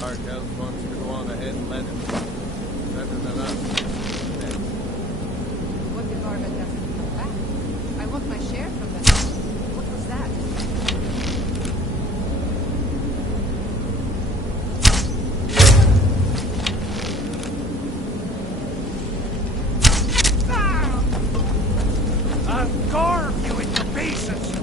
Cartel wants to go on ahead and let him. Better than us. What if Arvid doesn't come back? I want my share from that. What was that? I'll carve you into pieces!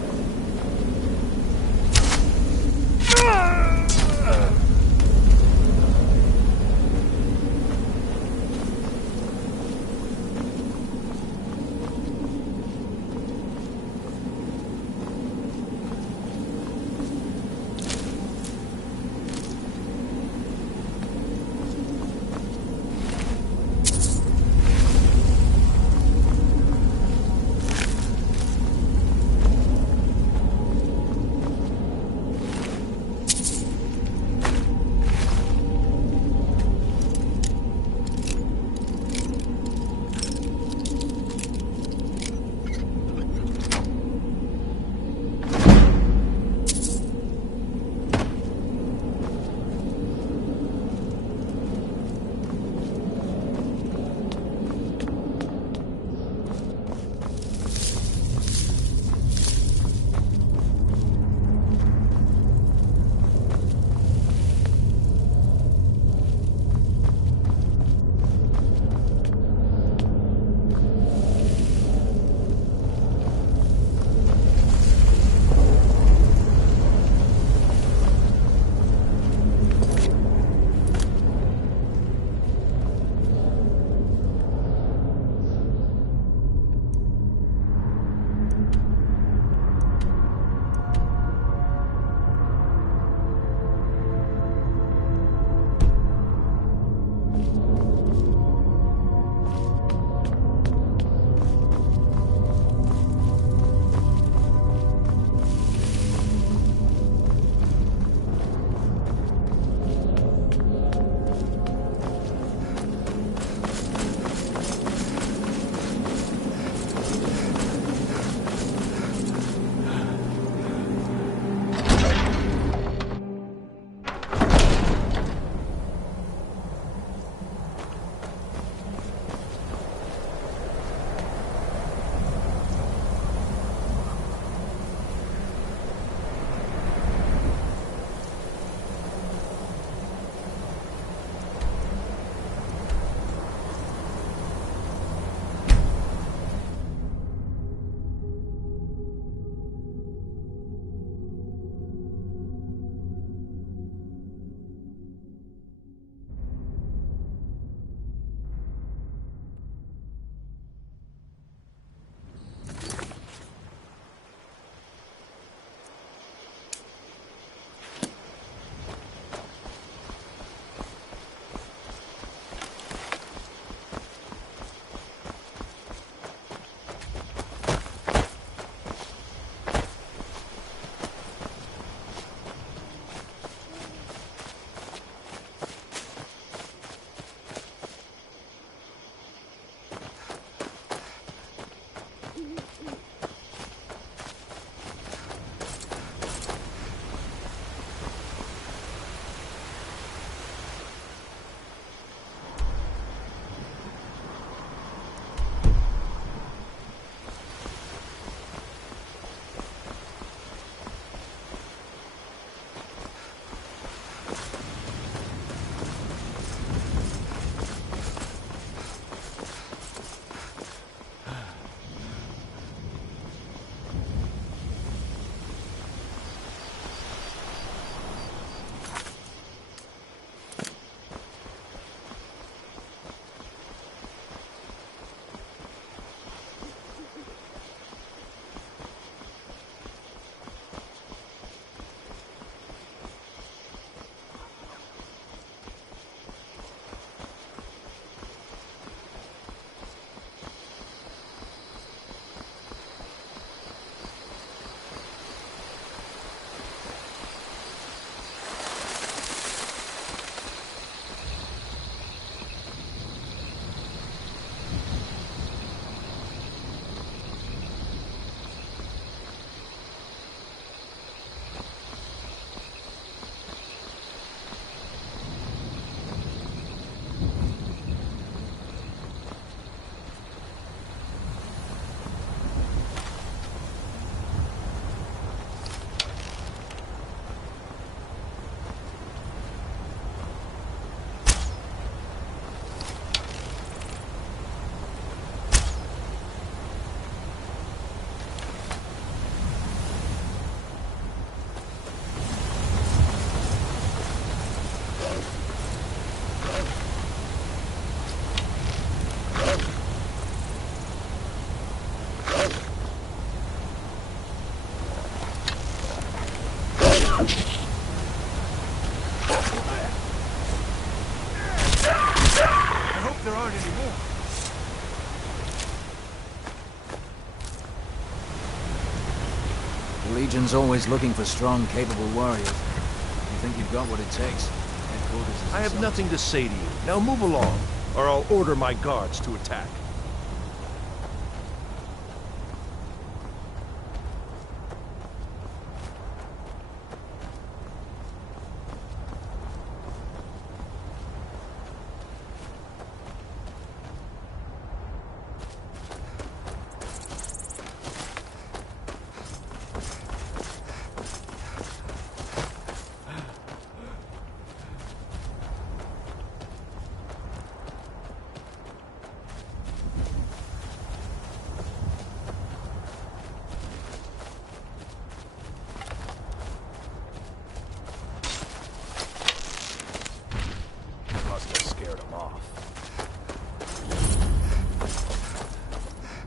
Legion's always looking for strong, capable warriors. You think you've got what it takes? Headquarters is I have itself. nothing to say to you. Now move along, or I'll order my guards to attack.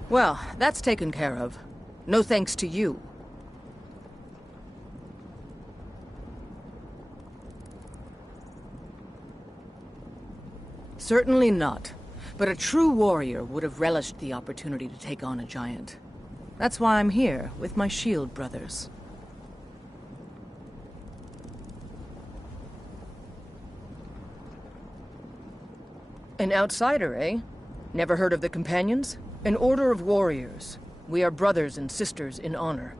Well, that's taken care of. No thanks to you. Certainly not. But a true warrior would have relished the opportunity to take on a giant. That's why I'm here, with my shield brothers. An outsider, eh? Never heard of the Companions? An order of warriors. We are brothers and sisters in honor.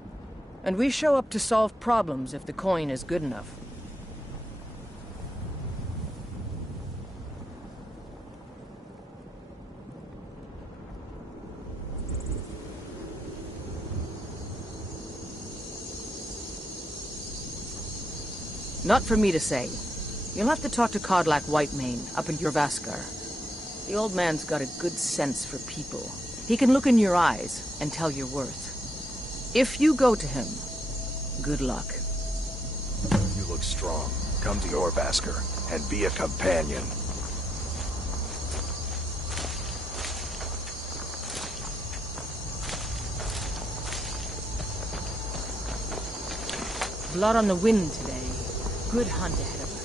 And we show up to solve problems if the coin is good enough. Not for me to say. You'll have to talk to Kodlak Whitemane up in Jorvaskar. The old man's got a good sense for people. He can look in your eyes and tell your worth. If you go to him, good luck. You look strong. Come to Jorvaskar and be a companion. Blood on the wind today. Good hunt ahead of us.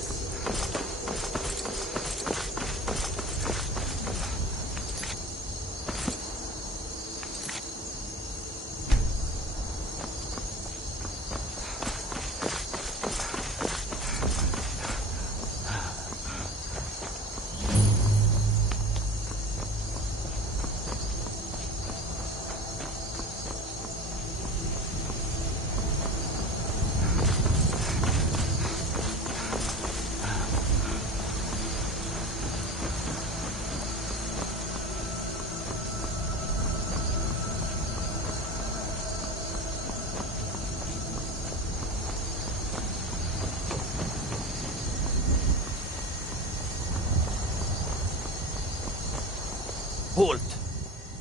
Halt!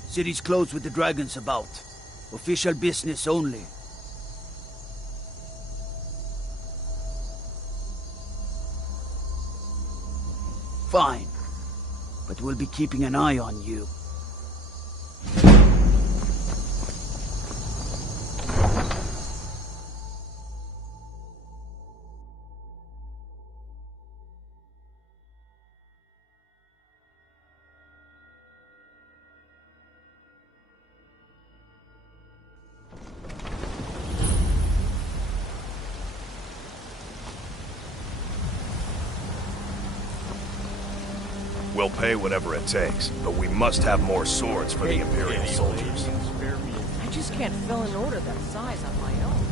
City's closed with the dragons about. Official business only. Fine. But we'll be keeping an eye on you. We'll pay whatever it takes, but we must have more swords for the Imperial soldiers. I just can't fill an order that size on my own.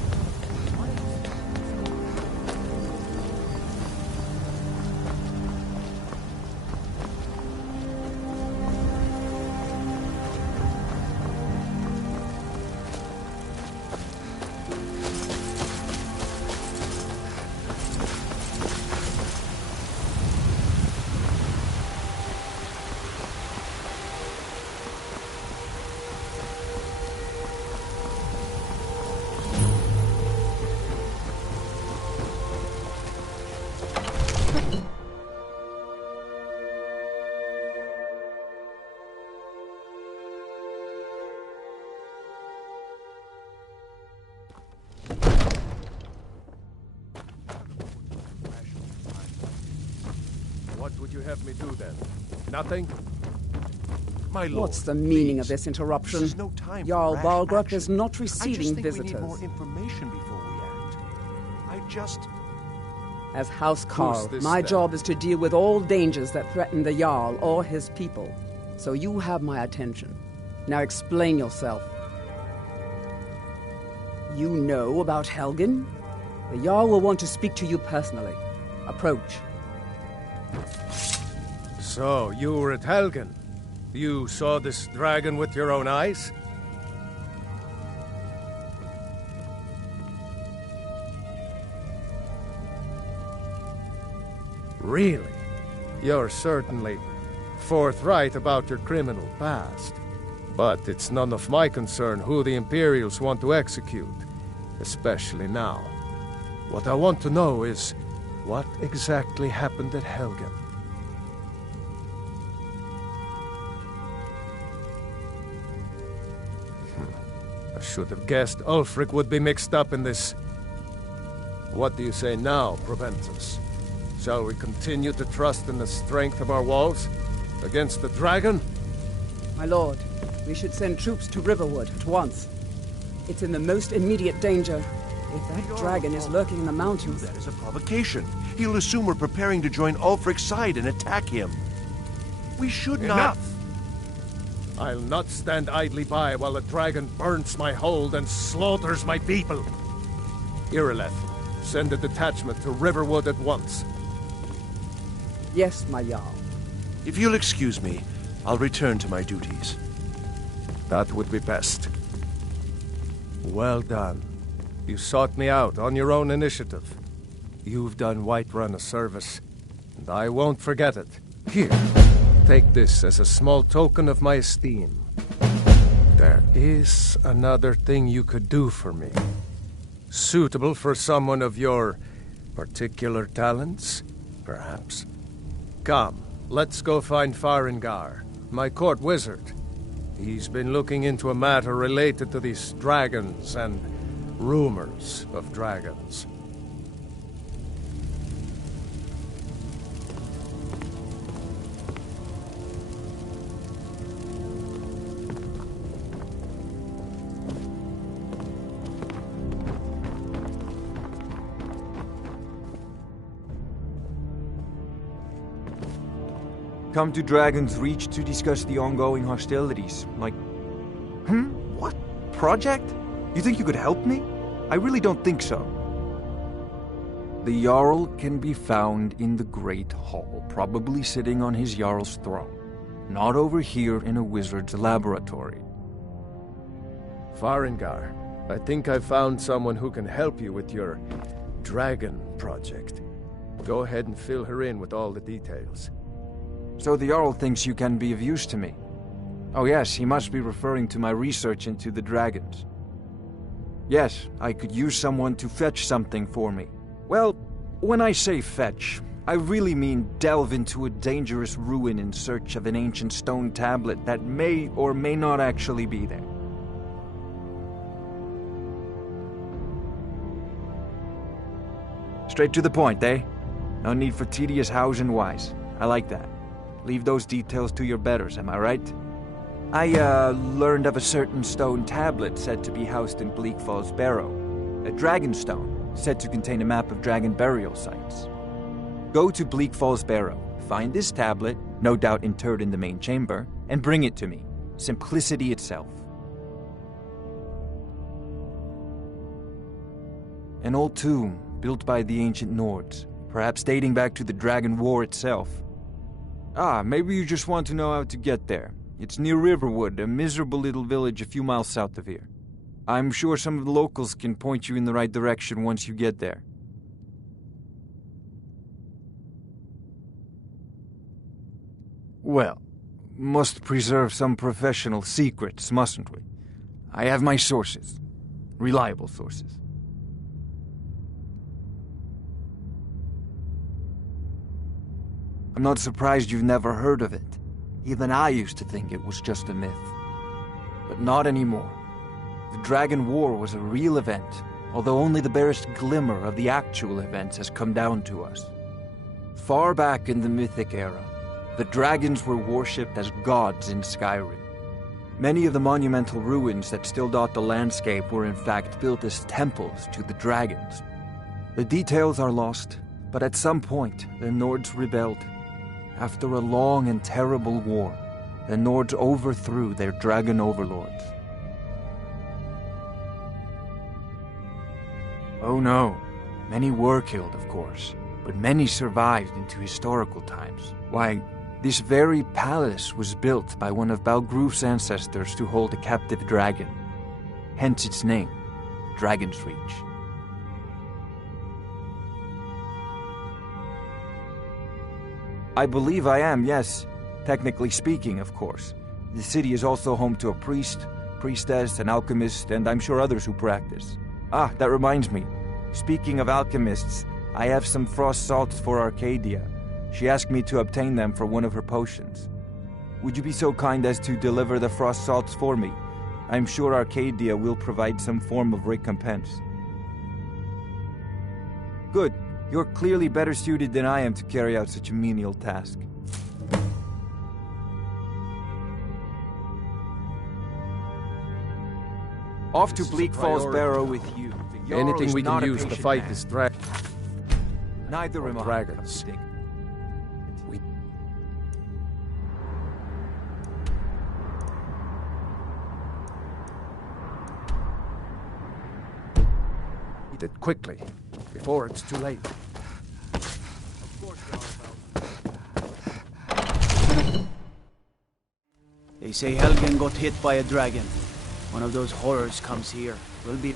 What would you have me do then? Nothing? My lord, What's the meaning of please. this interruption? This is no time Jarl for rash Balgruuf action. is not I just receiving think we need more visitors. information before we act. I just... As House Carl, this, my then? job is to deal with all dangers that threaten the Jarl or his people. So you have my attention. Now explain yourself. You know about Helgen? The Jarl will want to speak to you personally. Approach. So, you were at Helgen. You saw this dragon with your own eyes? Really? You're certainly forthright about your criminal past. But it's none of my concern who the Imperials want to execute, especially now. What I want to know is, what exactly happened at Helgen? I should have guessed Ulfric would be mixed up in this. What do you say now, Proventus? Shall we continue to trust in the strength of our walls against the dragon? My lord, we should send troops to Riverwood at once. It's in the most immediate danger. If that dragon is lurking in the mountains... That is a provocation. He'll assume we're preparing to join Ulfric's side and attack him. We should not... Enough! I'll not stand idly by while the dragon burns my hold and slaughters my people. Irileth, send a detachment to Riverwood at once. Yes, my Jarl. If you'll excuse me, I'll return to my duties. That would be best. Well done. You sought me out on your own initiative. You've done Whiterun a service, and I won't forget it. Here, take this as a small token of my esteem. There is another thing you could do for me. Suitable for someone of your particular talents, perhaps. Come, let's go find Farengar, my court wizard. He's been looking into a matter related to these dragons and rumors of dragons. Come to Dragon's Reach to discuss the ongoing hostilities. Like... What? Project? You think you could help me? I really don't think so. The Jarl can be found in the Great Hall, probably sitting on his Jarl's throne. Not over here in a wizard's laboratory. Farengar, I think I've found someone who can help you with your dragon project. Go ahead and fill her in with all the details. So the Jarl thinks you can be of use to me. Oh yes, he must be referring to my research into the dragons. Yes, I could use someone to fetch something for me. Well, when I say fetch, I really mean delve into a dangerous ruin in search of an ancient stone tablet that may or may not actually be there. Straight to the point, eh? No need for tedious hows and whys. I like that. Leave those details to your betters, am I right? I, learned of a certain stone tablet said to be housed in Bleak Falls Barrow. A dragon stone, said to contain a map of dragon burial sites. Go to Bleak Falls Barrow, find this tablet, no doubt interred in the main chamber, and bring it to me. Simplicity itself. An old tomb, built by the ancient Nords, perhaps dating back to the Dragon War itself. Ah, maybe you just want to know how to get there. It's near Riverwood, a miserable little village a few miles south of here. I'm sure some of the locals can point you in the right direction once you get there. Well, must preserve some professional secrets, mustn't we? I have my sources. Reliable sources. I'm not surprised you've never heard of it. Even I used to think it was just a myth. But not anymore. The Dragon War was a real event, although only the barest glimmer of the actual events has come down to us. Far back in the Mythic era, The dragons were worshipped as gods in Skyrim. Many of the monumental ruins that still dot the landscape were in fact built as temples to the dragons. The details are lost, but at some point, the Nords rebelled. After a long and terrible war, the Nords overthrew their dragon overlords. Oh no, many were killed, of course, but many survived into historical times. Why, this very palace was built by one of Balgruf's ancestors to hold a captive dragon. Hence its name, Dragon's Reach. I believe I am, yes. Technically speaking, of course. The city is also home to a priest, priestess, an alchemist, and I'm sure others who practice. Ah, that reminds me. Speaking of alchemists, I have some frost salts for Arcadia. She asked me to obtain them for one of her potions. Would you be so kind as to deliver the frost salts for me? I'm sure Arcadia will provide some form of recompense. Good. You're clearly better suited than I am to carry out such a menial task. Off to Bleak Falls Barrow with you. Anything we can use to fight this dragon. Neither am I. Dragons. Eat it quickly, before it's too late. They say Helgen got hit by a dragon. One of those horrors comes here. We'll be...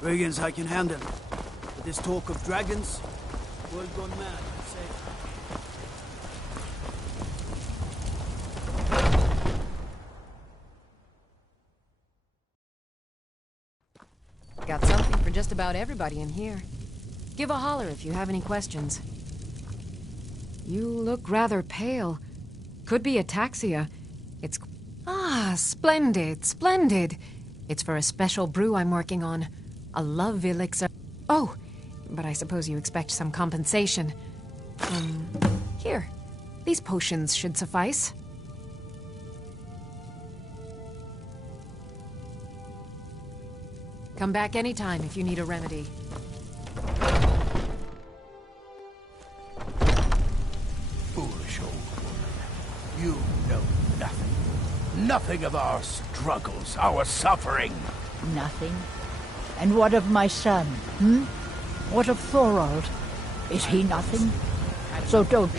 Brigands I can handle. But this talk of dragons, world gone mad, I say. Got something for just about everybody in here. Give a holler if you have any questions. You look rather pale. Could be ataxia. It's... Ah, splendid, splendid. It's for a special brew I'm working on. A love elixir. Oh, but I suppose you expect some compensation. Here. These potions should suffice. Come back anytime if you need a remedy. Foolish old woman. You know nothing. Nothing of our struggles, our suffering. Nothing? And what of my son, What of Thorald? Is he nothing? So don't...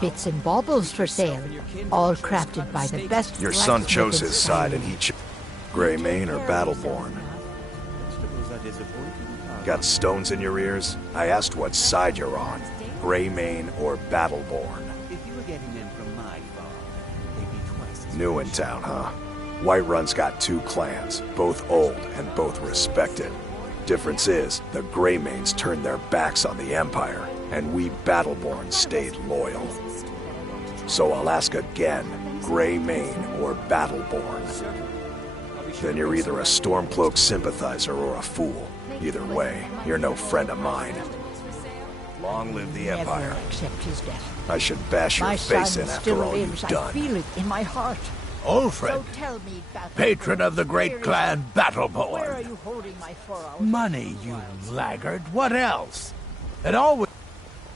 Bits and baubles for sale, all crafted by the best... Your son chose his side and he chose... Greymane or Battleborn? Got stones in your ears? I asked what side you're on. Greymane or Battleborn? If you were getting in from my farm, they'd be twice as New in town, huh? Whiterun's got two clans, both old and both respected. Difference is, the Greymanes turned their backs on the Empire, and we Battleborn stayed loyal. So I'll ask again, Greymane or Battleborn? Then you're either a Stormcloak sympathizer or a fool. Either way, you're no friend of mine. Long live the Empire. Never accept his death. I should bash your My face son in after still all lives. you've I done. feel it in my heart. Ulfric, So tell me, Battleborn, patron of the great clan where are Battleborn. you holding my 4 hours? Money, you laggard. What else? And always...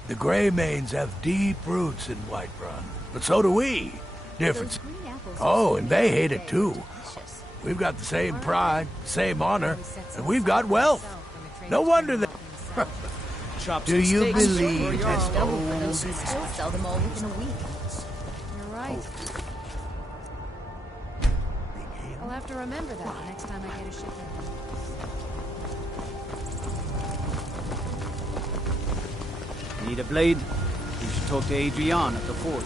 The Greymanes have deep roots in Whiterun, but so do we. Difference. Oh, and they hate it too. We've got the same pride, same honor, and we've got wealth. No wonder that... Do you believe this old... Sell them all within a week. You're right. I'll have to remember that next time I get a shipment. Need a blade? You should talk to Adrian at the forge.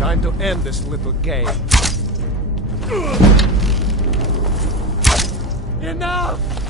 Time to end this little game. Enough!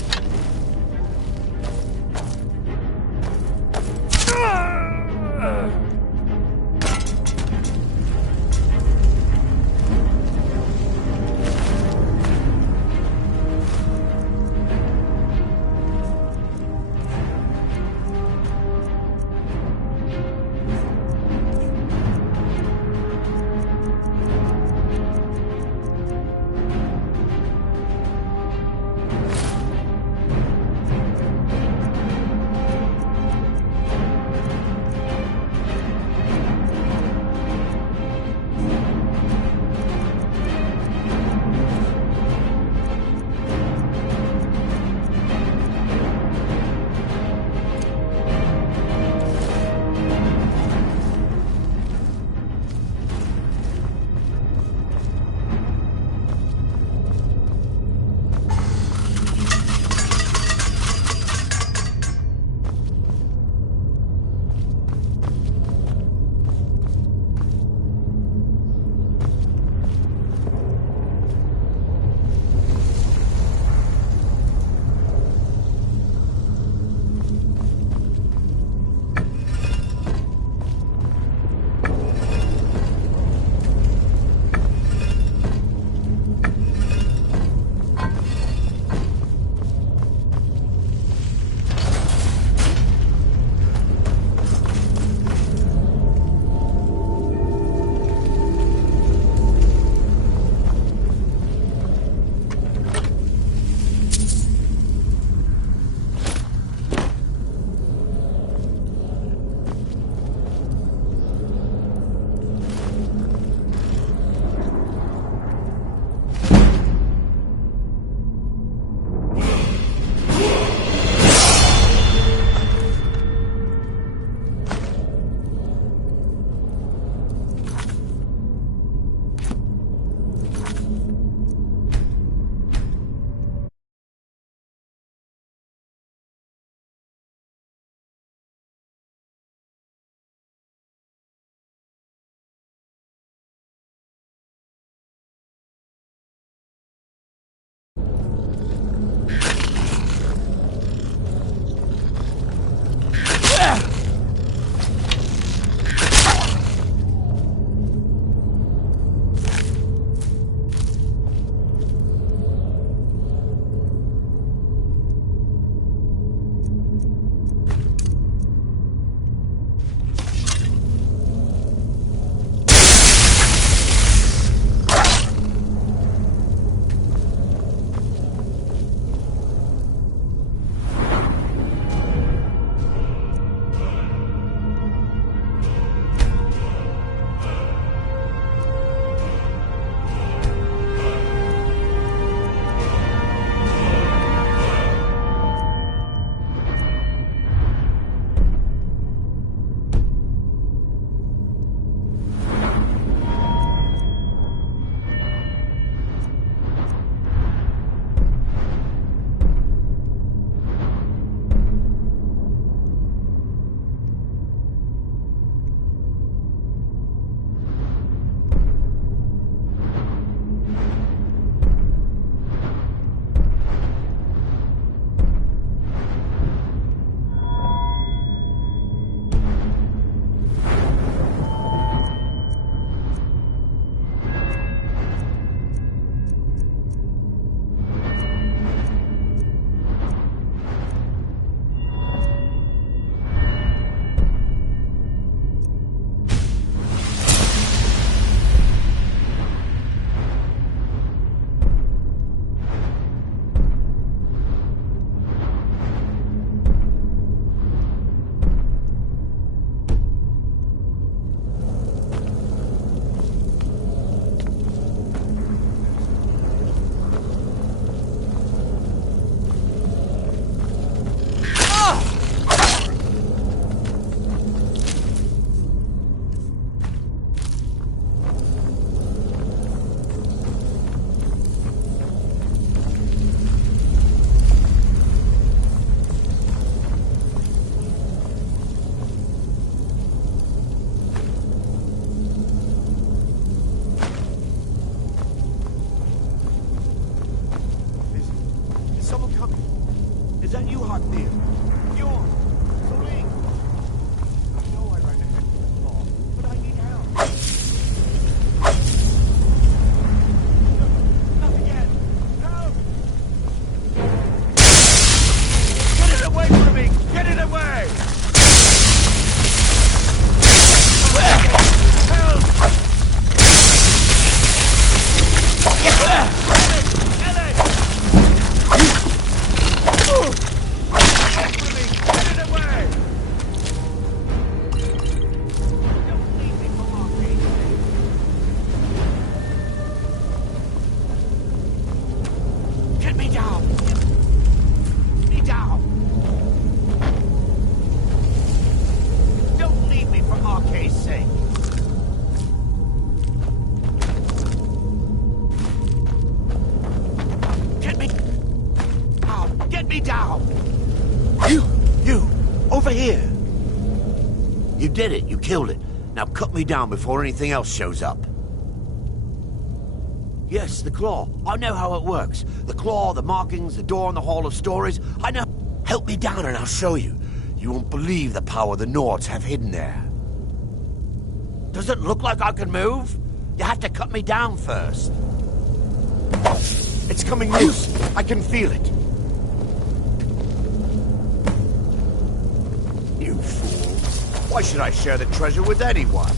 someone coming? Is that you, Hartnell? Bjorn? Soling? I know I ran ahead of the law, but I need help. Not again! Help! Get it away from me! Get it away! Help! Get me down! Get me down! Don't leave me for Arcade's sake! Get me down! Get me down! You! Over here! You did it. You killed it. Now cut me down before anything else shows up. Yes, the claw. I know how it works. The claw, the markings, the door in the Hall of Stories. I know. Help me down and I'll show you. You won't believe the power the Nords have hidden there. Does it look like I can move? You have to cut me down first. It's coming loose. I can feel it. You fool. Why should I share the treasure with anyone?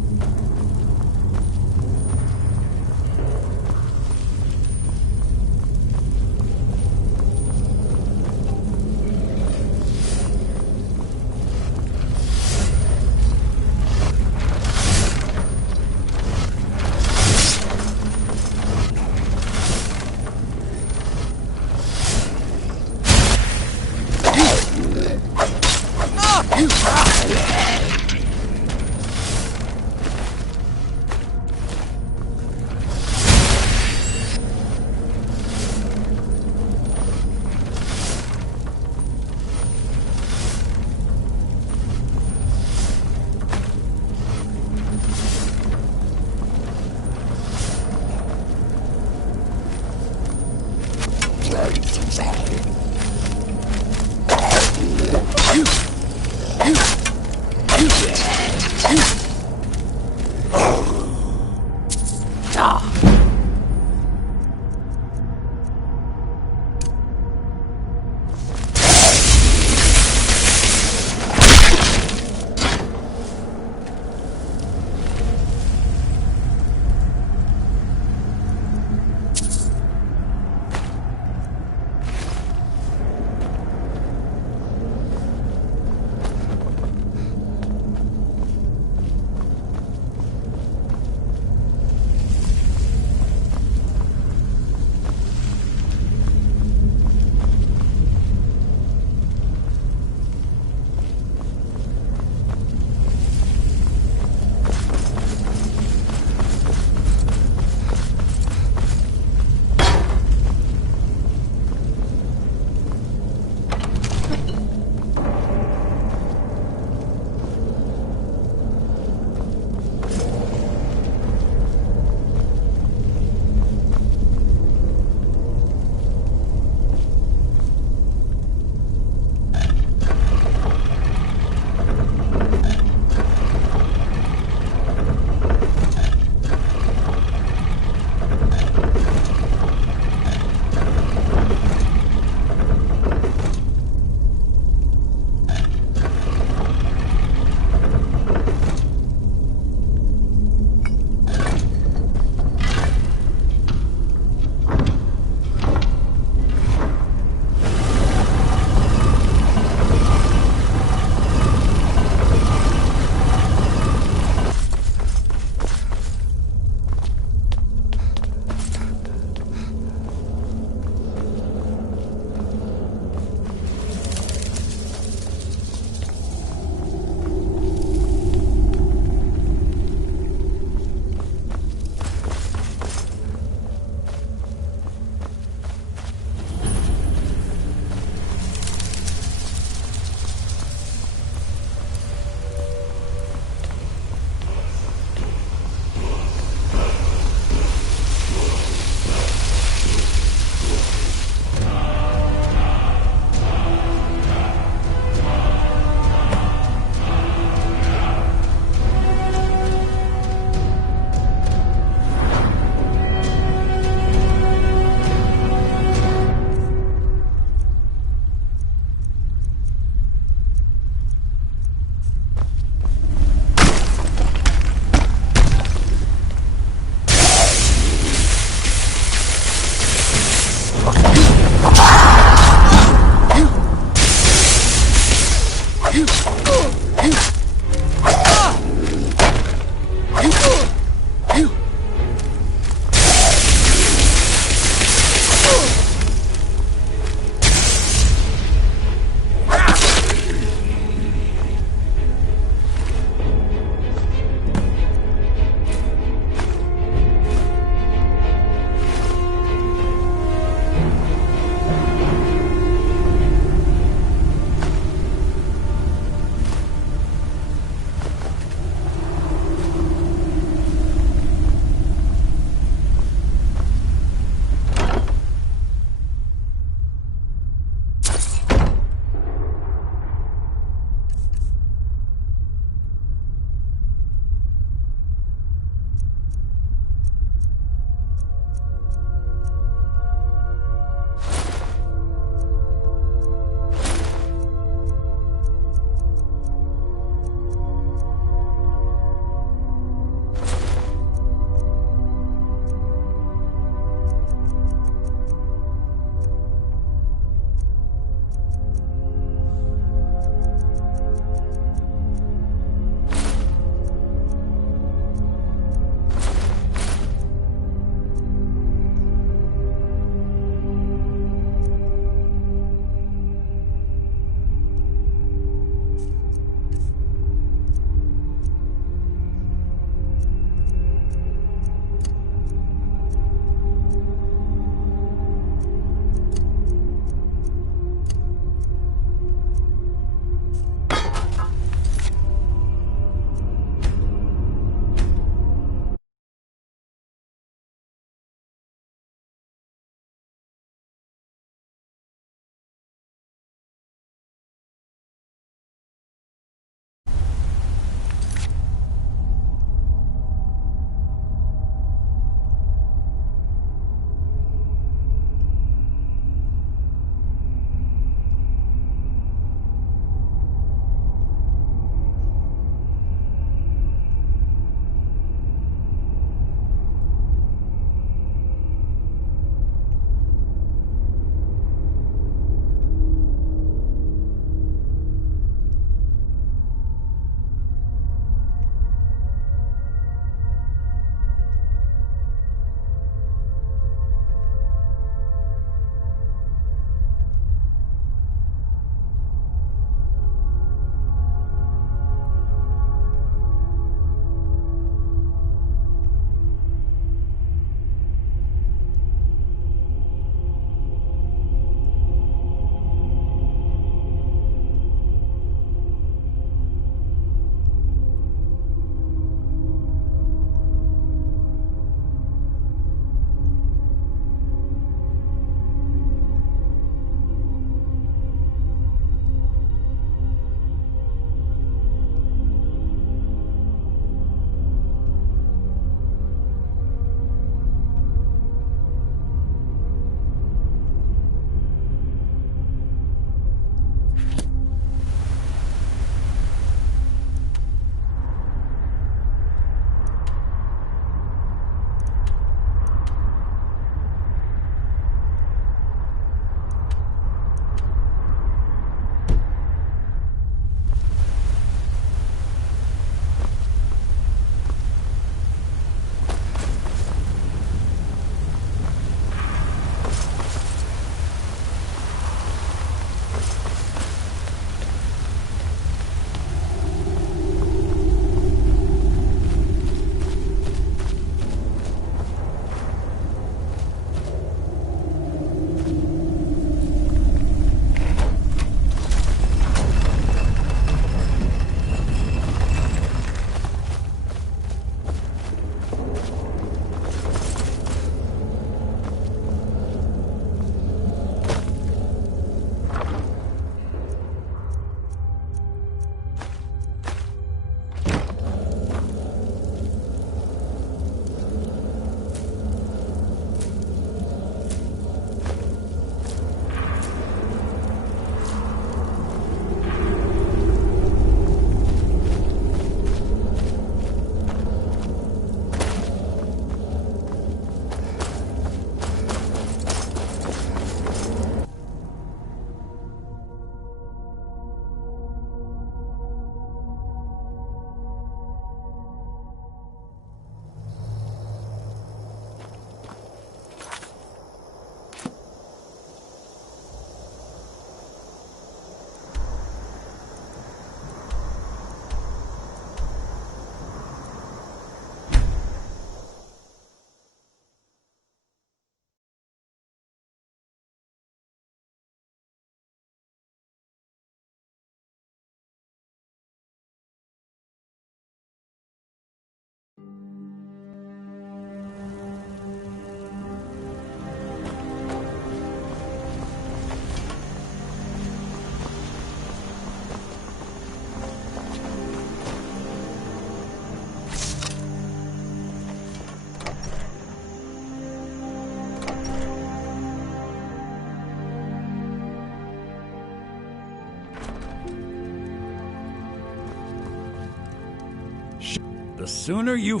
The sooner you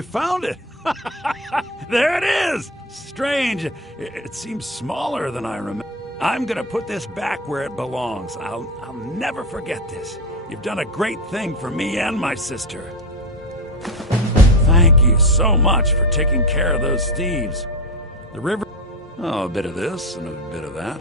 found it! There it is! Strange. It seems smaller than I remember. I'm gonna put this back where it belongs. I'll never forget this. You've done a great thing for me and my sister. Thank you so much for taking care of those thieves. The river... Oh, a bit of this and a bit of that.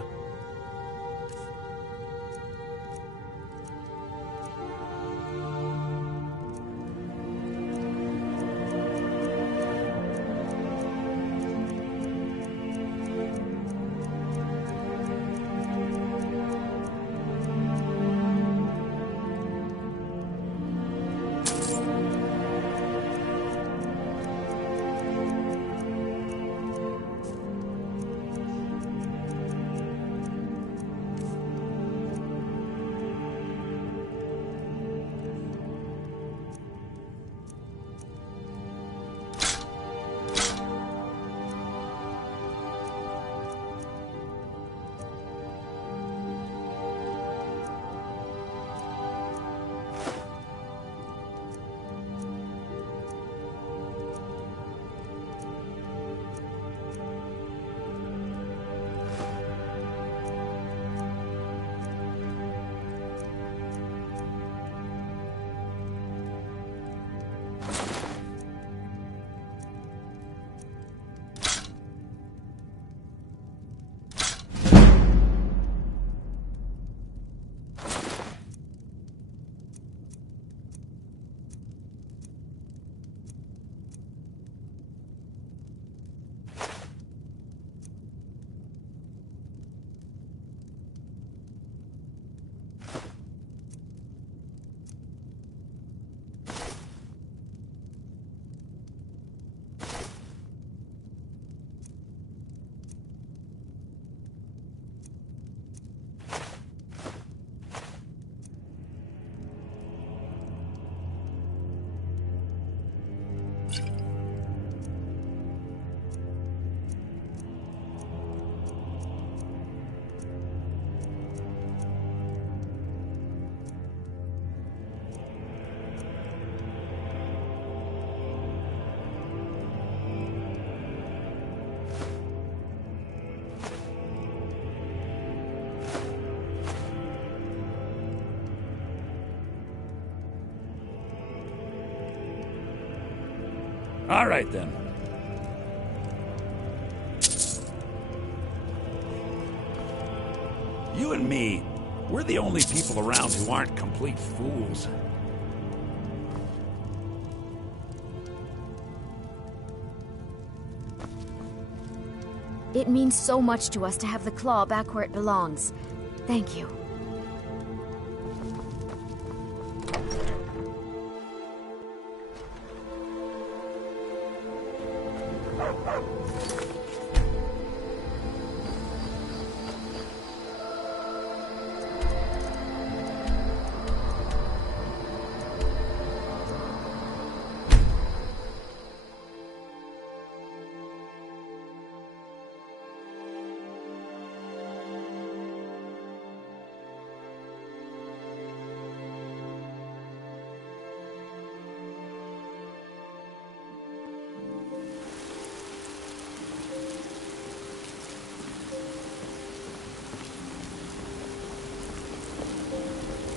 All right, then. You and me, we're the only people around who aren't complete fools. It means so much to us to have the claw back where it belongs. Thank you.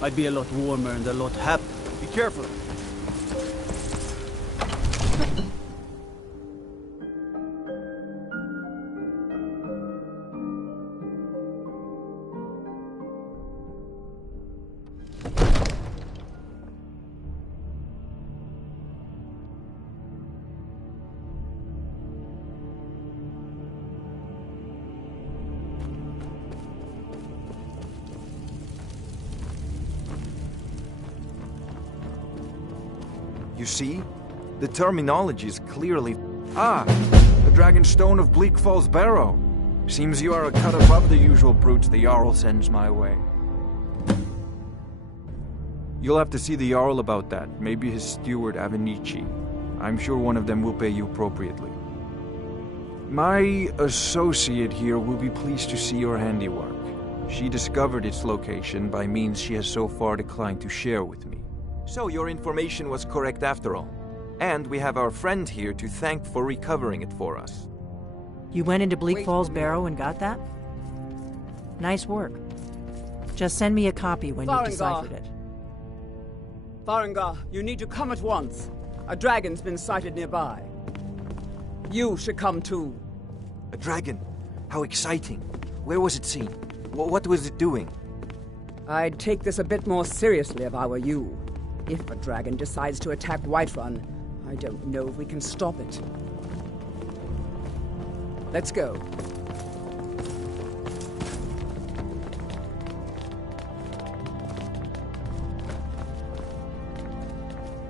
I'd be a lot warmer and a lot happier. Be careful. You see? The terminology is clearly... Ah! The Dragon Stone of Bleak Falls Barrow. Seems you are a cut above the usual brutes the Jarl sends my way. You'll have to see the Jarl about that. Maybe his steward, Avenici. I'm sure one of them will pay you appropriately. My associate here will be pleased to see your handiwork. She discovered its location by means she has so far declined to share with me. So your information was correct after all. And we have our friend here to thank for recovering it for us. You went into Bleak Falls Barrow and got that? Nice work. Just send me a copy when you've deciphered it. Farengar, you need to come at once. A dragon's been sighted nearby. You should come too. A dragon? How exciting. Where was it seen? What was it doing? I'd take this a bit more seriously if I were you. If a dragon decides to attack Whiterun, I don't know if we can stop it. Let's go.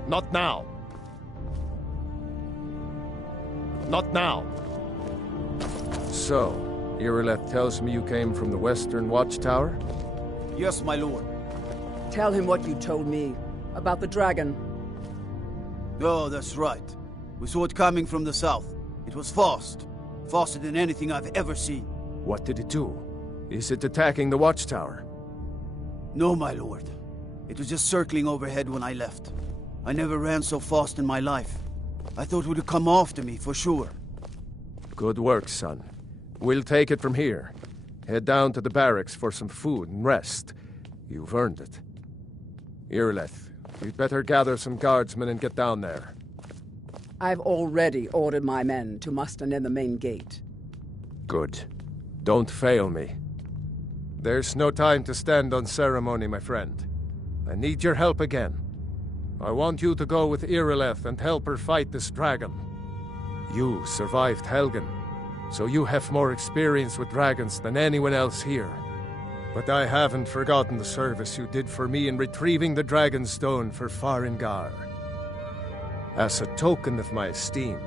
Not now. Not now. So, Irileth tells me you came from the Western Watchtower? Yes, my lord. Tell him what you told me about the dragon. Oh, that's right. We saw it coming from the south. It was fast. Faster than anything I've ever seen. What did it do? Is it attacking the Watchtower? No, my lord. It was just circling overhead when I left. I never ran so fast in my life. I thought it would come after me, for sure. Good work, son. We'll take it from here. Head down to the barracks for some food and rest. You've earned it. Irileth, we'd better gather some guardsmen and get down there. I've already ordered my men to muster near the main gate. Good. Don't fail me. There's no time to stand on ceremony, my friend. I need your help again. I want you to go with Irileth and help her fight this dragon. You survived Helgen, so you have more experience with dragons than anyone else here. But I haven't forgotten the service you did for me in retrieving the Dragon Stone for Farengar. As a token of my esteem,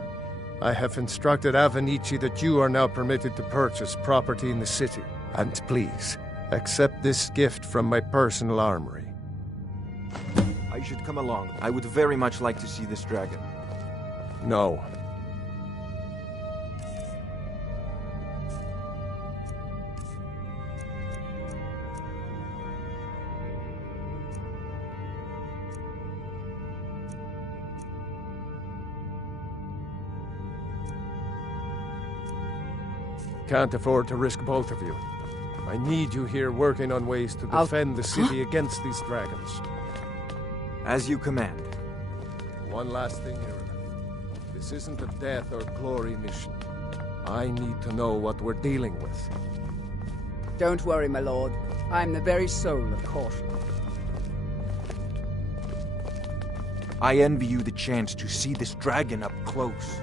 I have instructed Avenici that you are now permitted to purchase property in the city. And please, accept this gift from my personal armory. I should come along. I would very much like to see this dragon. No. Can't afford to risk both of you. I need you here working on ways to defend the city against these dragons. As you command. One last thing, Irileth. This isn't a death or glory mission. I need to know what we're dealing with. Don't worry, my lord. I'm the very soul of caution. I envy you the chance to see this dragon up close.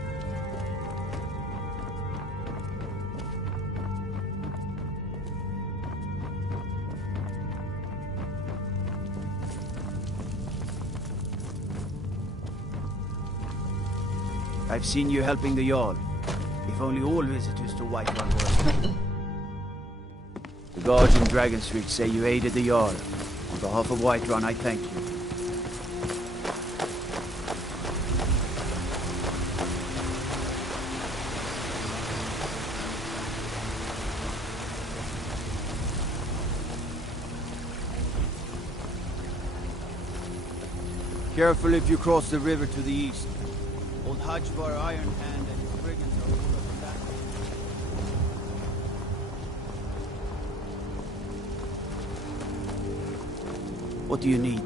I've seen you helping the Jarl. If only all visitors to Whiterun were. The guards in Dragon Street say you aided the Jarl. On behalf of Whiterun, I thank you. Careful if you cross the river to the east. Old Hajvar Iron Hand and his brigands are over from that way. What do you need?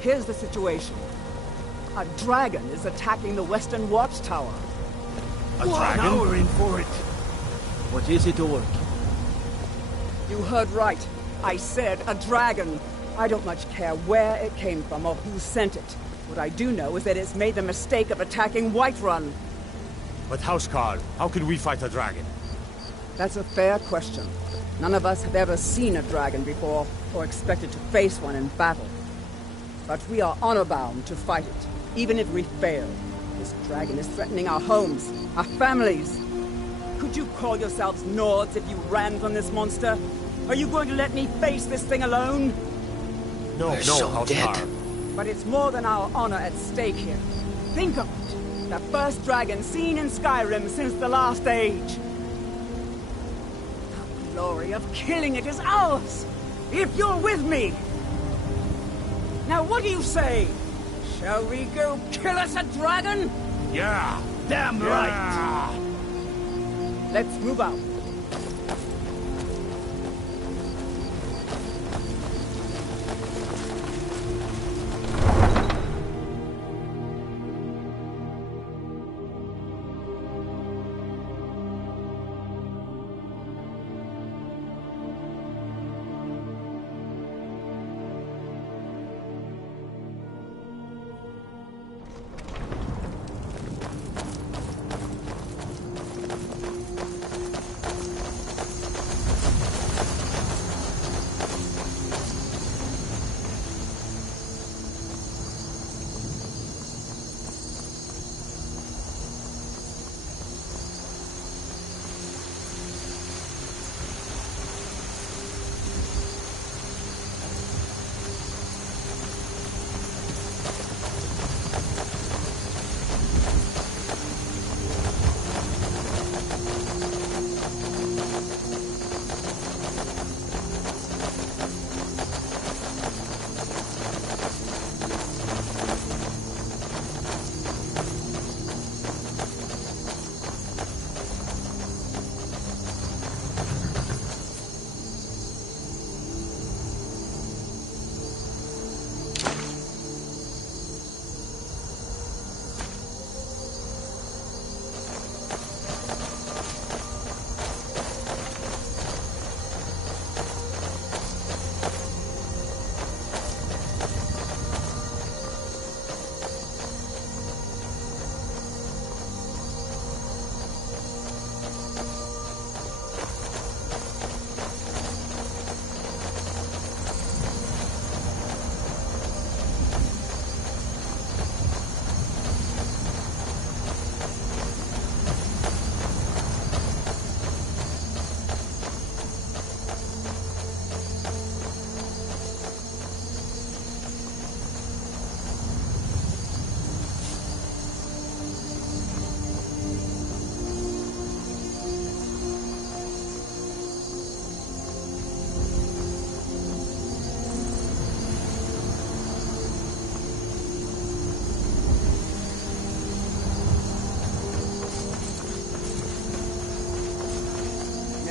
Here's the situation. A dragon is attacking the Western Watchtower. A dragon? Now we're in for it. What is it, Orc? You heard right. I said a dragon. I don't much care where it came from or who sent it. What I do know is that it's made the mistake of attacking Whiterun. But Housecarl, how can we fight a dragon? That's a fair question. None of us have ever seen a dragon before, or expected to face one in battle. But we are honor-bound to fight it, even if we fail. This dragon is threatening our homes, our families. Could you call yourselves Nords if you ran from this monster? Are you going to let me face this thing alone? No, Housecarl. But it's more than our honor at stake here. Think of it. The first dragon seen in Skyrim since the last age. The glory of killing it is ours, if you're with me. Now what do you say? Shall we go kill us a dragon? Yeah! Damn right! Let's move out.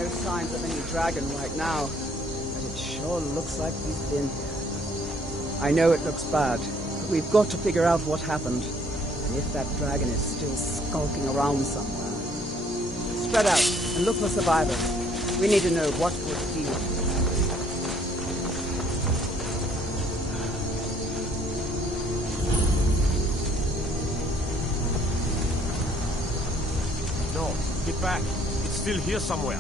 Signs of any dragon right now, but it sure looks like he's been here. I know it looks bad, but we've got to figure out what happened, and if that dragon is still skulking around somewhere. Spread out and look for survivors. We need to know what would heal. No, get back. It's still here somewhere.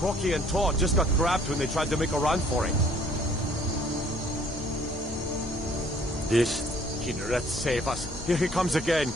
Rocky and Todd just got grabbed when they tried to make a run for it. This? Kinneret, save us. Here he comes again.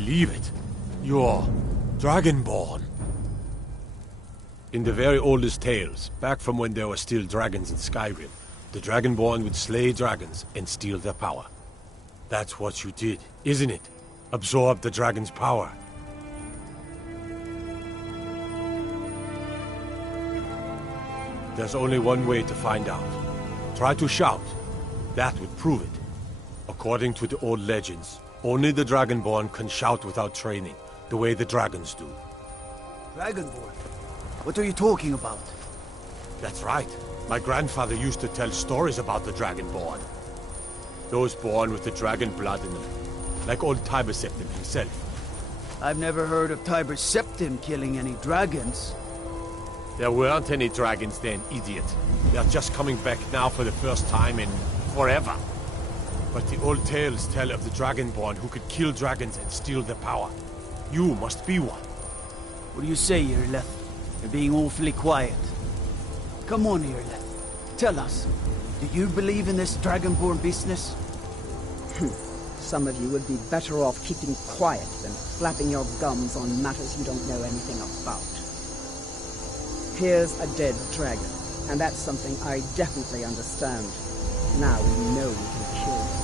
believe it. You're Dragonborn. In the very oldest tales, back from when there were still dragons in Skyrim, the Dragonborn would slay dragons and steal their power. That's what you did, isn't it? Absorb the dragon's power. There's only one way to find out. Try to shout. That would prove it. According to the old legends, only the Dragonborn can shout without training, the way the dragons do. Dragonborn? What are you talking about? That's right. My grandfather used to tell stories about the Dragonborn. Those born with the dragon blood in them, like old Ps4 Skyrim himself. I've never heard of Ps4 Skyrim killing any dragons. There weren't any dragons then, idiot. They're just coming back now for the first time in forever. But the old tales tell of the Dragonborn who could kill dragons and steal their power. You must be one. What do you say, Irleth? You're being awfully quiet. Come on, Irleth. Tell us, do you believe in this Dragonborn business? Some of you would be better off keeping quiet than flapping your gums on matters you don't know anything about. Here's a dead dragon, and that's something I definitely understand. Now we know we can kill them.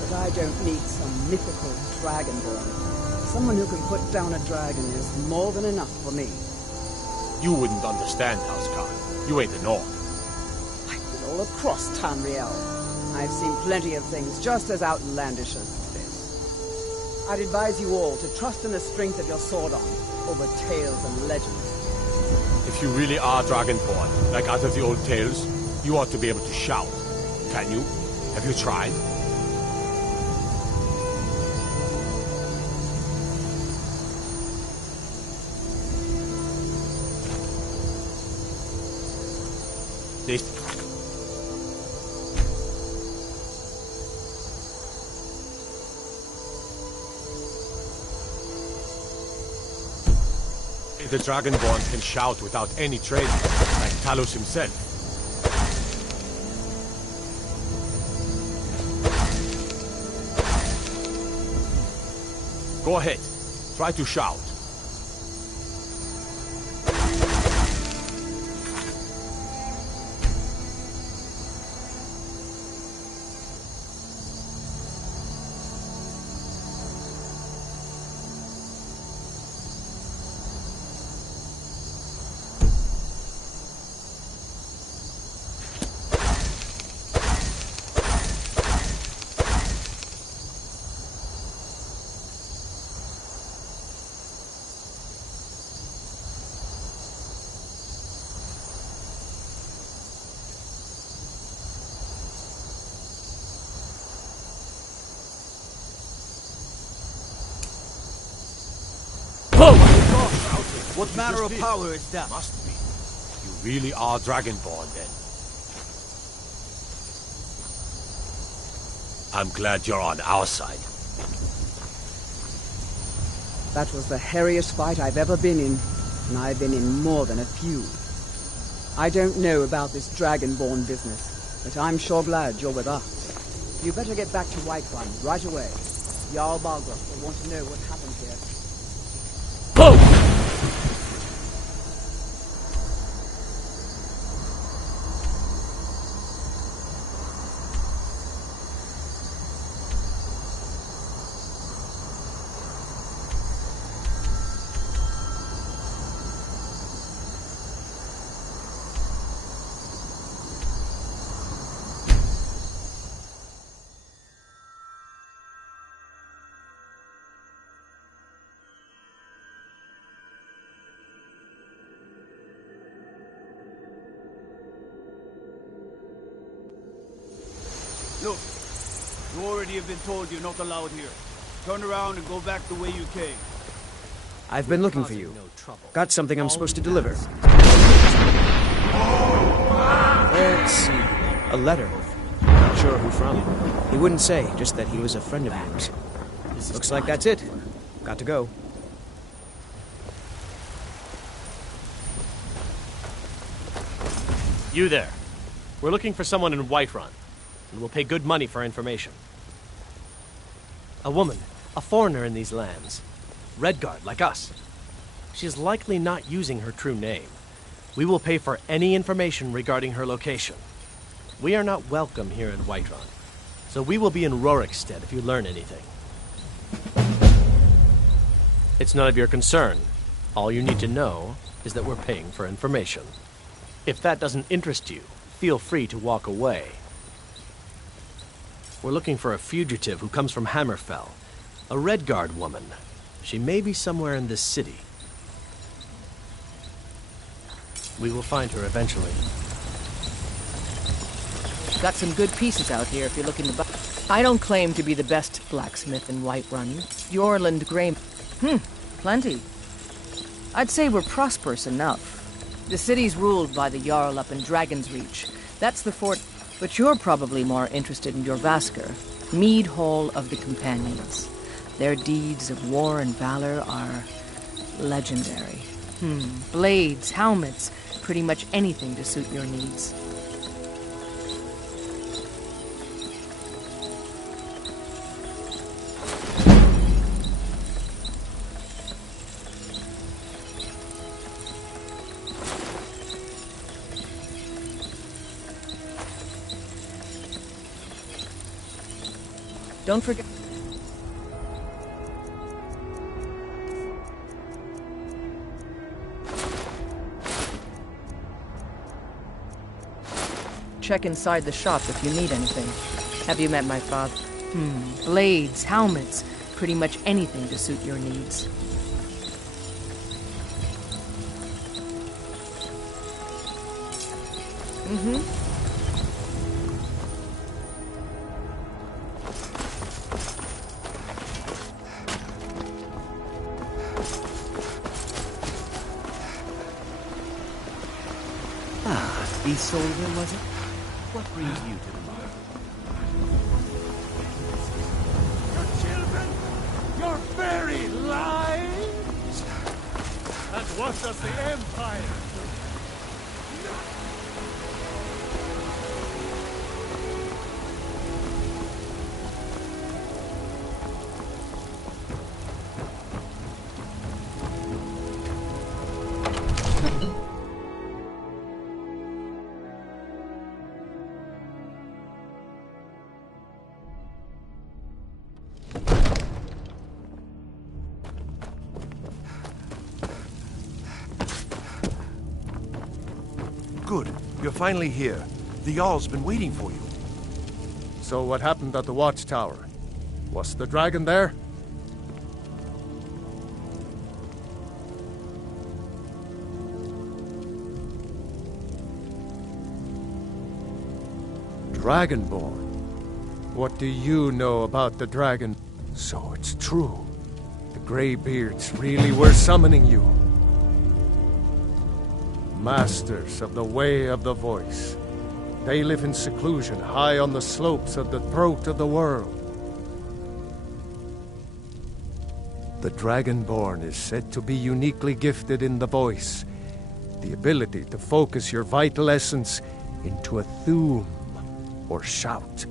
But I don't need some mythical Dragonborn. Someone who can put down a dragon is more than enough for me. You wouldn't understand, Housecarl. You ain't a Nord. I've been all across Tamriel. I've seen plenty of things just as outlandish as this. I'd advise you all to trust in the strength of your sword arm over tales and legends. If you really are Dragonborn, like out of the old tales, you ought to be able to shout. Can you? Have you tried? The Dragonborn can shout without any training, like Talos himself. Go ahead. Try to shout. What manner of power is that? Must be. You really are Dragonborn, then. I'm glad you're on our side. That was the hairiest fight I've ever been in, and I've been in more than a few. I don't know about this Dragonborn business, but I'm sure glad you're with us. You better get back to Whiterun right away. Jarl Balgruuf will want to know what happened here. Look, you already have been told you're not allowed here. Turn around and go back the way you came. I've been looking for you. Got something I'm supposed to deliver. Let's see. A letter. Not sure who from. He wouldn't say, just that he was a friend of yours. Looks like that's it. Got to go. You there. We're looking for someone in Whiterun, and we'll pay good money for information. A woman, a foreigner in these lands. Redguard, like us. She is likely not using her true name. We will pay for any information regarding her location. We are not welcome here in Whiterun, so we will be in Rorikstead if you learn anything. It's none of your concern. All you need to know is that we're paying for information. If that doesn't interest you, feel free to walk away. We're looking for a fugitive who comes from Hammerfell, a Redguard woman. She may be somewhere in this city. We will find her eventually. Got some good pieces out here if you're looking to buy. I don't claim to be the best blacksmith in Whiterun. Yorland Grey... plenty. I'd say we're prosperous enough. The city's ruled by the Jarl up in Dragon's Reach. That's the fort... But you're probably more interested in Jorvaskr, Mead Hall of the Companions. Their deeds of war and valor are legendary. Blades, helmets, pretty much anything to suit your needs. Don't forget... Check inside the shop if you need anything. Have you met my father? Blades, helmets, pretty much anything to suit your needs. Soldier, was it? What brings you to the mark? Your children? Your very lives? And what does the Empire do? Good. You're finally here. The Jarl's been waiting for you. So what happened at the watchtower? Was the dragon there? Dragonborn? What do you know about the dragon? So it's true. The Greybeards really were summoning you. Masters of the Way of the Voice. They live in seclusion high on the slopes of the throat of the world. The Dragonborn is said to be uniquely gifted in the voice, the ability to focus your vital essence into a thume or shout.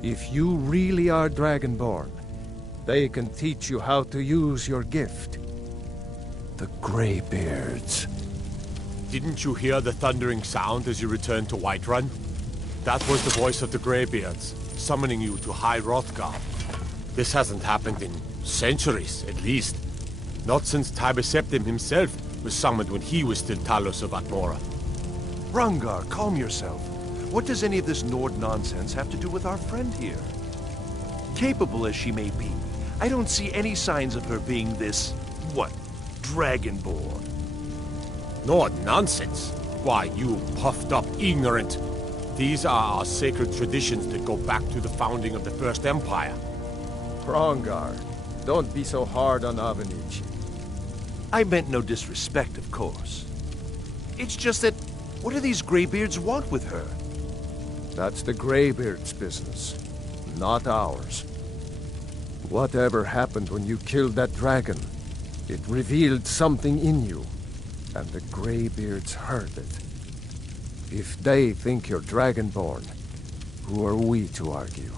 If you really are Dragonborn, they can teach you how to use your gift. The Greybeards. Didn't you hear the thundering sound as you returned to Whiterun? That was the voice of the Greybeards, summoning you to High Hrothgar. This hasn't happened in centuries, at least. Not since Tiber Septim himself was summoned when he was still Talos of Atmora. Rungar, calm yourself. What does any of this Nord nonsense have to do with our friend here? Capable as she may be, I don't see any signs of her being this... what? Dragonborn. Nord nonsense? Why, you puffed up ignorant. These are our sacred traditions that go back to the founding of the First Empire. Rongar, don't be so hard on Avenici. I meant no disrespect, of course. It's just that, what do these Greybeards want with her? That's the Greybeards' business, not ours. Whatever happened when you killed that dragon, it revealed something in you, and the Greybeards heard it. If they think you're Dragonborn, who are we to argue?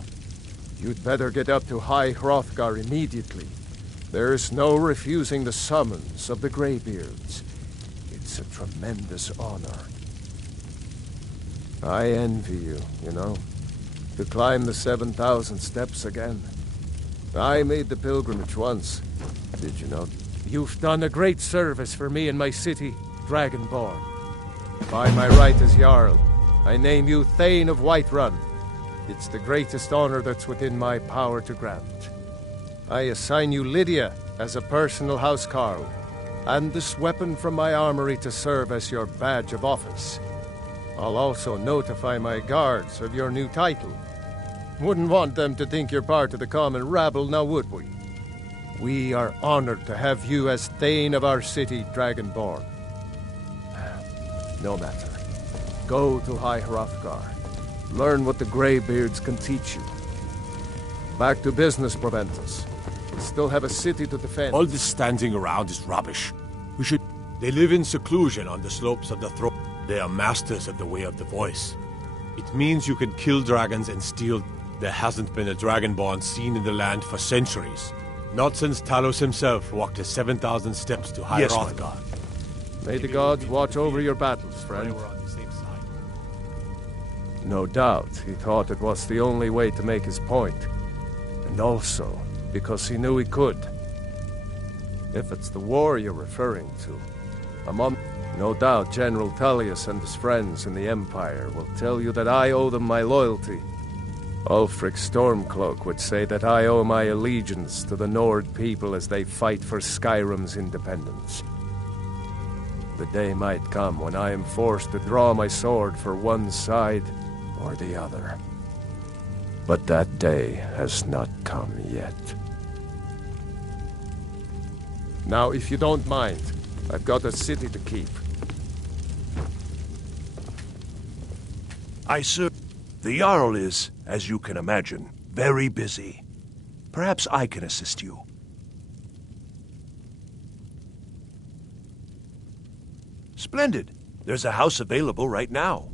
You'd better get up to High Hrothgar immediately. There's no refusing the summons of the Greybeards. It's a tremendous honor. I envy you, you know, to climb the 7,000 steps again. I made the pilgrimage once. Did you not? You've done a great service for me and my city, Dragonborn. By my right as Jarl, I name you Thane of Whiterun. It's the greatest honor that's within my power to grant. I assign you Lydia as a personal housecarl, and this weapon from my armory to serve as your badge of office. I'll also notify my guards of your new title. Wouldn't want them to think you're part of the common rabble, now would we? We are honored to have you as Thane of our city, Dragonborn. No matter. Go to High Hrothgar. Learn what the Greybeards can teach you. Back to business, Proventus. We still have a city to defend. All this standing around is rubbish. We should... They live in seclusion on the slopes of the throne. They are masters of the Way of the Voice. It means you can kill dragons and steal... There hasn't been a Dragonborn seen in the land for centuries. Not since Talos himself walked his 7,000 steps to High Hrothgar. May the gods watch over your battles, friend. No doubt he thought it was the only way to make his point. And also because he knew he could. If it's the war you're referring to, no doubt General Tullius and his friends in the Empire will tell you that I owe them my loyalty. Ulfric Stormcloak would say that I owe my allegiance to the Nord people as they fight for Skyrim's independence. The day might come when I am forced to draw my sword for one side or the other. But that day has not come yet. Now, if you don't mind, I've got a city to keep. I serve. The Jarl is, as you can imagine, very busy. Perhaps I can assist you. Splendid. There's a house available right now.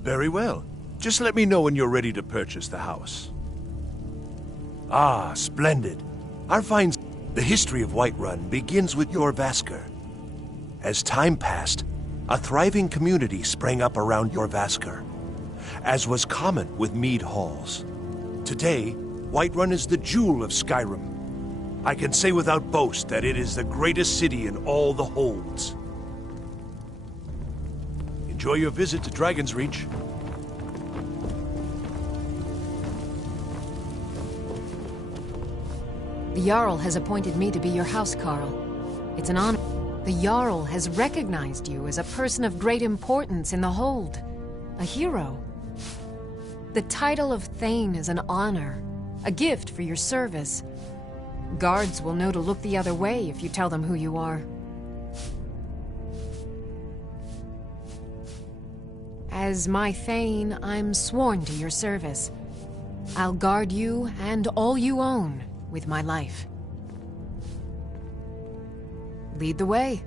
Very well. Just let me know when you're ready to purchase the house. Ah, splendid. Our fine... The history of Whiterun begins with Jorrvaskr. As time passed, a thriving community sprang up around Jorrvaskr, as was common with mead halls. Today, Whiterun is the jewel of Skyrim. I can say without boast that it is the greatest city in all the holds. Enjoy your visit to Dragon's Reach. The Jarl has appointed me to be your housecarl. It's an honor. The Jarl has recognized you as a person of great importance in the Hold. A hero. The title of Thane is an honor, a gift for your service. Guards will know to look the other way if you tell them who you are. As my Thane, I'm sworn to your service. I'll guard you and all you own with my life. Lead the way.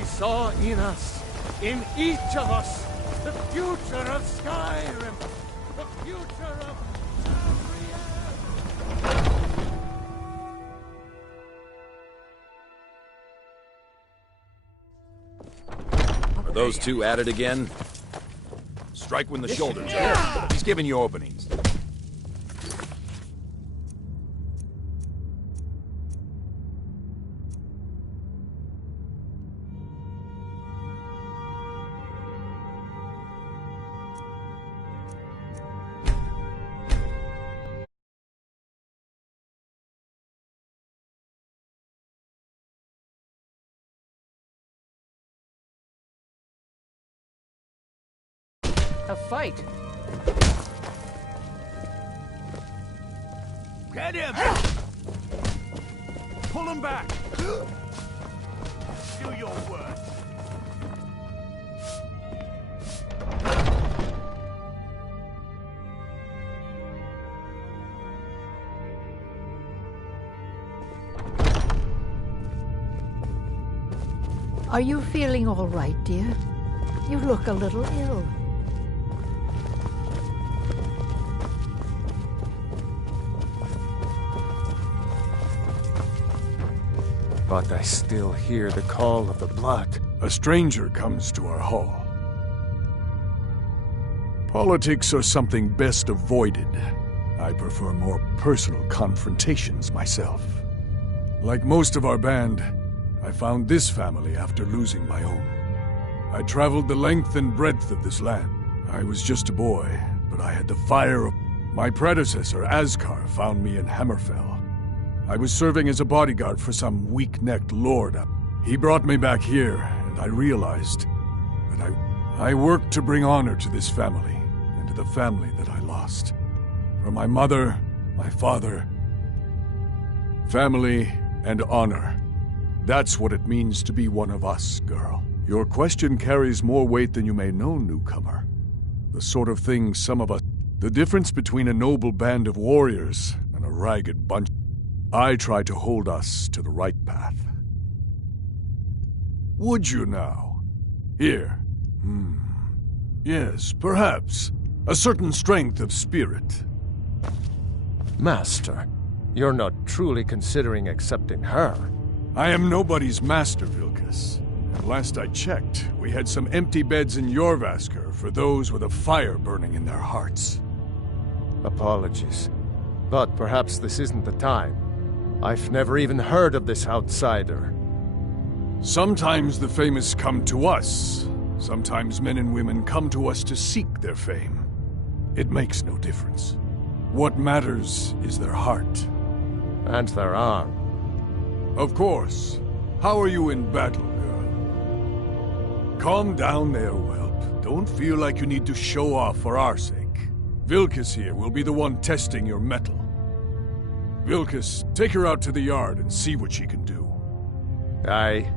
He saw in us, in each of us, the future of Skyrim, the future of Are those two at it again? Strike when the shoulders are. He's giving you openings. A fight. Get him! Pull him back! Do your work. Are you feeling all right, dear? You look a little ill. But I still hear the call of the blood. A stranger comes to our hall. Politics are something best avoided. I prefer more personal confrontations myself. Like most of our band, I found this family after losing my own. I traveled the length and breadth of this land. I was just a boy, but I had the fire of... My predecessor, Askar, found me in Hammerfell. I was serving as a bodyguard for some weak-necked lord. He brought me back here, and I realized that I worked to bring honor to this family, and to the family that I lost. For my mother, my father, family, and honor. That's what it means to be one of us, girl. Your question carries more weight than you may know, newcomer. The sort of thing some of us... The difference between a noble band of warriors and a ragged bunch... I try to hold us to the right path. Would you now? Here. Yes, perhaps. A certain strength of spirit. Master, you're not truly considering accepting her. I am nobody's master, Vilkas. And last I checked, we had some empty beds in Jorvaskr for those with a fire burning in their hearts. Apologies, but perhaps this isn't the time. I've never even heard of this outsider. Sometimes the famous come to us. Sometimes men and women come to us to seek their fame. It makes no difference. What matters is their heart. And their arm. Of course. How are you in battle, girl? Calm down there, whelp. Don't feel like you need to show off for our sake. Vilkas here will be the one testing your mettle. Vilkas, take her out to the yard and see what she can do. Aye.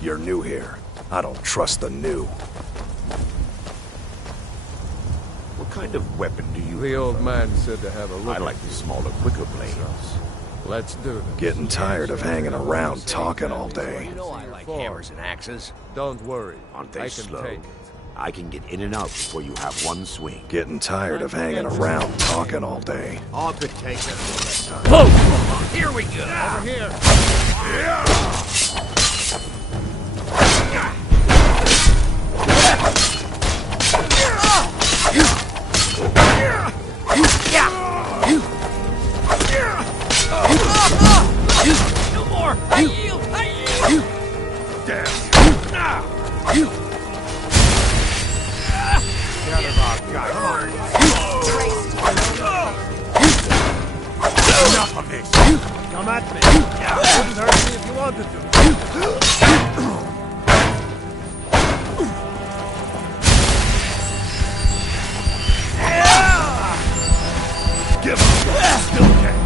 You're new here. I don't trust the new. What kind of weapon do you... The old man said to have a look. I like the smaller, quicker blades. Let's do this. Getting tired of hanging around talking all day. You know I like hammers and axes. Don't worry. Aren't they I can slow? take it. I can get in and out before you have one swing. Getting tired of hanging around talking all day. I could take it. Whoa! Here we go. Over here. No more! I yield! I yield! Damn! want to do. Give up! Still can.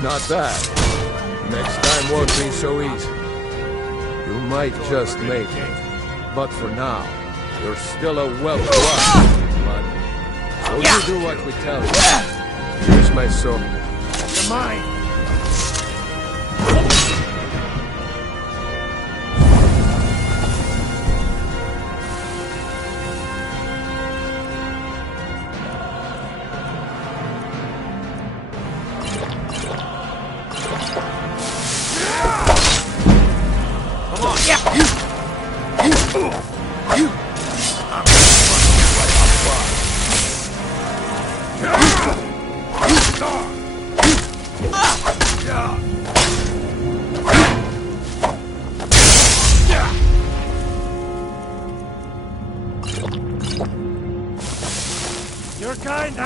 Not bad. Next time won't be so easy. You might just make it. But for now, you're still a whelp to us, bud. So you do what we tell you. Here's my sword. You're mine. You're kind of...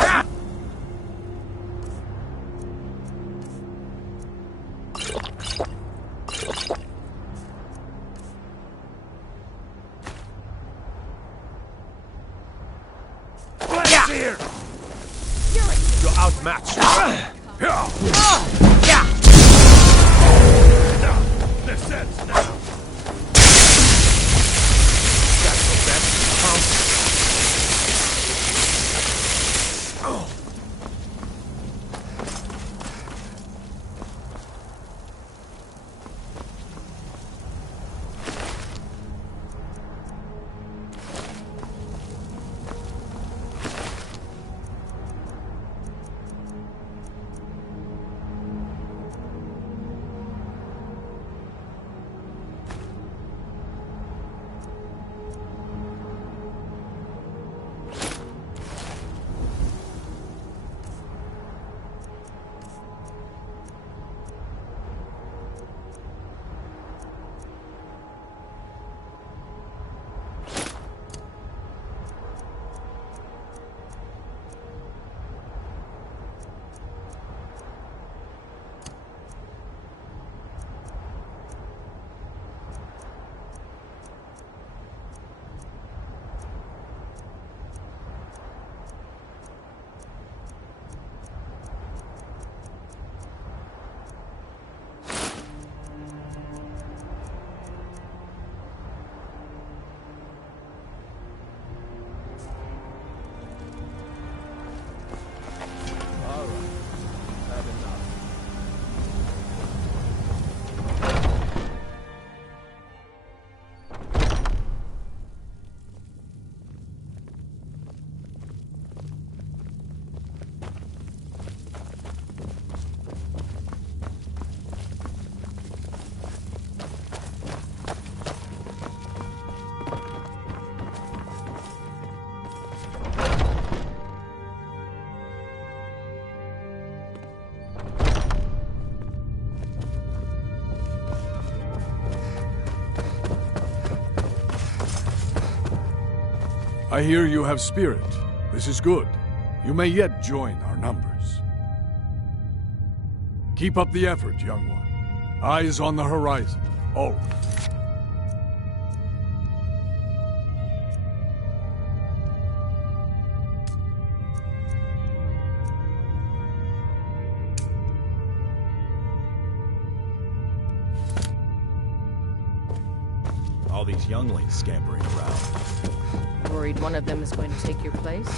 Let's here! You're outmatched. This ends now. That's the best. I hear you have spirit. This is good. You may yet join our numbers. Keep up the effort, young one. Eyes on the horizon. Always. all these younglings scampering around. Worried one of them is going to take your place?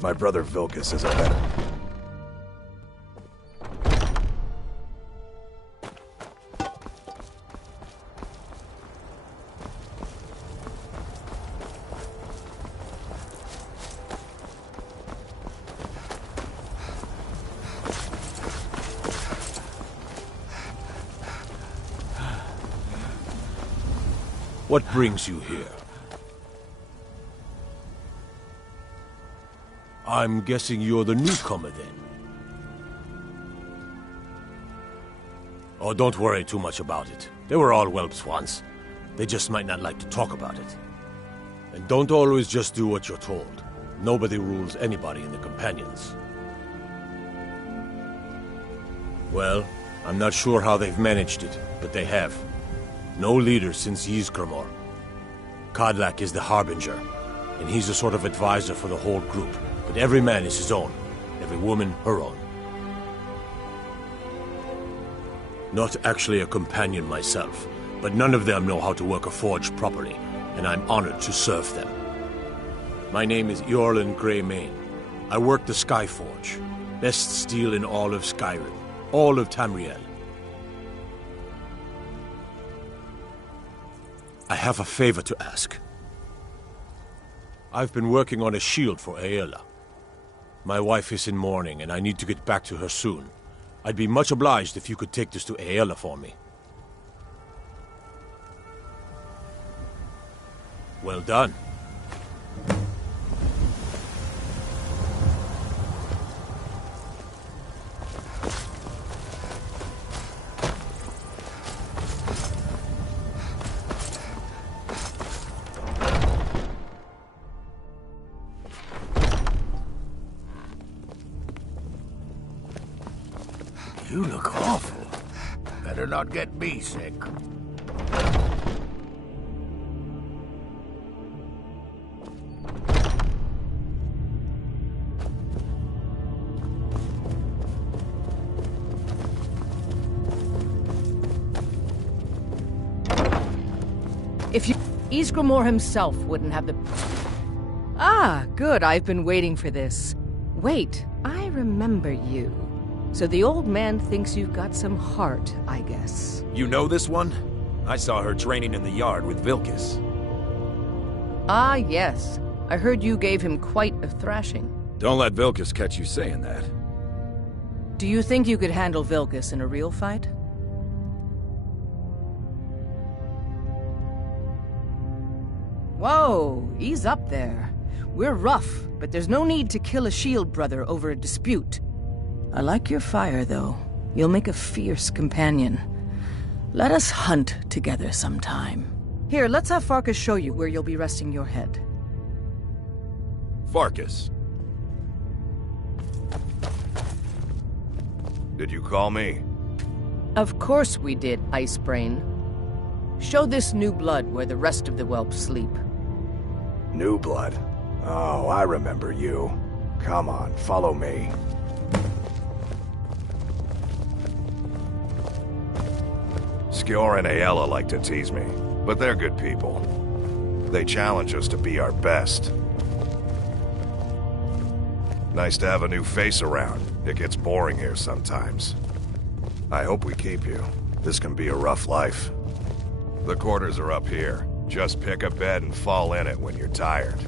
My brother Vilkas is a veteran. What brings you here? I'm guessing you're the newcomer then. Oh, don't worry too much about it. They were all whelps once. They just might not like to talk about it. And don't always just do what you're told. Nobody rules anybody in the Companions. Well, I'm not sure how they've managed it, but they have. No leader since Ysgramor. Kodlak is the Harbinger, and he's a sort of advisor for the whole group. But every man is his own. Every woman, her own. Not actually a companion myself, but none of them know how to work a forge properly, and I'm honored to serve them. My name is Eorlin Greymane. I work the Skyforge. Best steel in all of Skyrim. All of Tamriel. I have a favor to ask. I've been working on a shield for Aela. My wife is in mourning, and I need to get back to her soon. I'd be much obliged if you could take this to Aela for me. Well done. You look awful. Better not get me sick. If you... Ysgramor himself wouldn't have the... Ah, good. I've been waiting for this. Wait, I remember you. So the old man thinks you've got some heart, I guess. You know this one? I saw her training in the yard with Vilkas. Ah, yes. I heard you gave him quite a thrashing. Don't let Vilkas catch you saying that. Do you think you could handle Vilkas in a real fight? Whoa, ease up there. We're rough, but there's no need to kill a shield brother over a dispute. I like your fire, though. You'll make a fierce companion. Let us hunt together sometime. Here, let's have Farkas show you where you'll be resting your head. Farkas. Did you call me? Of course we did, Icebrain. Show this new blood where the rest of the whelps sleep. New blood? Oh, I remember you. Come on, follow me. Skjor and Aela like to tease me, but they're good people. They challenge us to be our best. Nice to have a new face around. It gets boring here sometimes. I hope we keep you. This can be a rough life. The quarters are up here. Just pick a bed and fall in it when you're tired.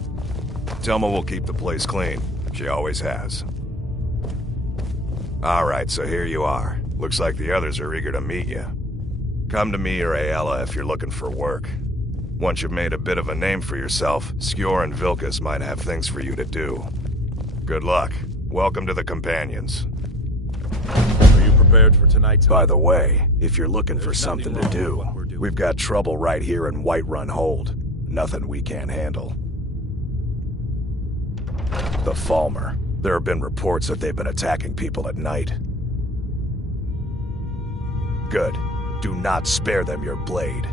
Telma will keep the place clean. She always has. Alright, so here you are. Looks like the others are eager to meet you. Come to me or Aela if you're looking for work. Once you've made a bit of a name for yourself, Skjor and Vilkas might have things for you to do. Good luck. Welcome to the Companions. Are you prepared for tonight's... By the way, if you're looking for something to do, we've got trouble right here in Whiterun Hold. Nothing we can't handle. The Falmer. There have been reports that they've been attacking people at night. Good. Do not spare them your blade.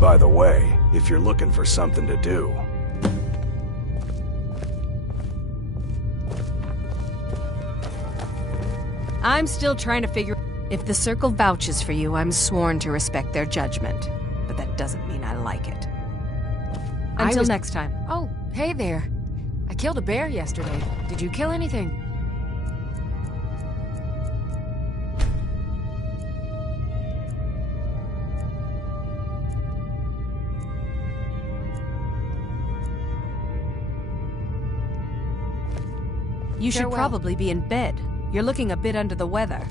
By the way, if you're looking for something to do... I'm still trying to figure... If the Circle vouches for you, I'm sworn to respect their judgment. But that doesn't mean I like it. Until next time. Oh, hey there. I killed a bear yesterday. Did you kill anything? You should Farewell. probably be in bed. You're looking a bit under the weather.